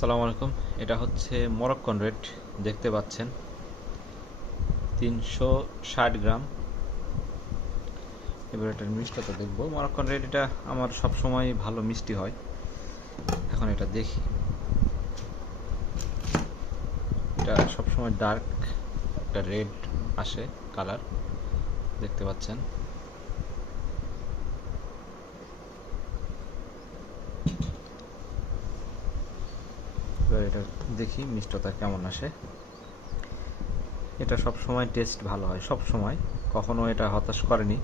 সালাম আলাইকুম। এটা হচ্ছে মরক্কন রেট, দেখতে পাচ্ছেন। তিনশো ষাট গ্রাম। এবার এটার মিষ্টিটা দেখব। মরক্কন রেট, এটা আমার সবসময় ভালো মিষ্টি হয়। এখন এটা দেখি। এটা সবসময় ডার্ক একটা রেড আসে কালার দেখতে পাচ্ছেন। এটা দেখি, মিষ্টতা কেমন আসে? এটা সব সময় টেস্ট ভালো হয় সব সময় কখনো এটা হতাশ করেনি।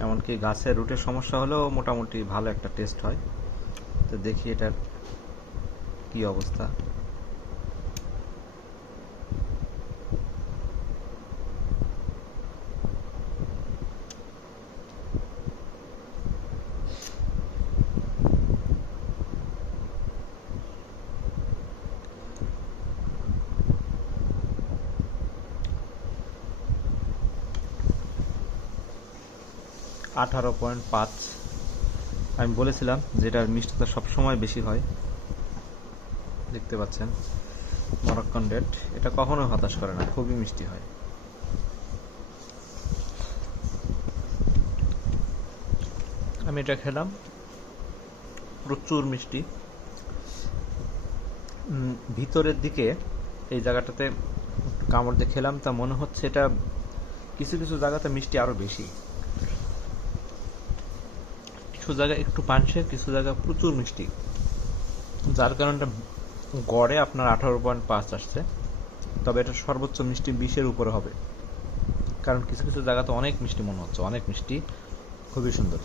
এমনকি গাছের রুটের সমস্যা হলেও মোটামুটি ভালো একটা টেস্ট হয়। তো দেখি এটার কি অবস্থা। আঠারো পয়েন্ট পাঁচ। আমি বলেছিলাম যে এটার মিষ্টতা সবসময় বেশি হয়। দেখতে পাচ্ছেন, মরক্কন রেট এটা কখনোই হতাশ করে না, খুবই মিষ্টি হয়। আমি এটা খেলাম। প্রচুর মিষ্টি। ভিতরের দিকে এই জায়গাটাতে কামড় দিয়ে খেলাম, তা মনে হচ্ছে এটা কিছু কিছু জায়গাতে মিষ্টি আরও বেশি। কিছু জায়গায় একটু পানসে, কিছু জায়গায় প্রচুর মিষ্টি। যার কারণে গড়ে আপনার আঠারো পয়েন্ট পাঁচ আসছে। তবে এটা সর্বোচ্চ মিষ্টি বিশের উপরে হবে। কারণ কিছু কিছু জায়গাতে অনেক মিষ্টি মনে হচ্ছে, অনেক মিষ্টি। খুবই সুন্দর।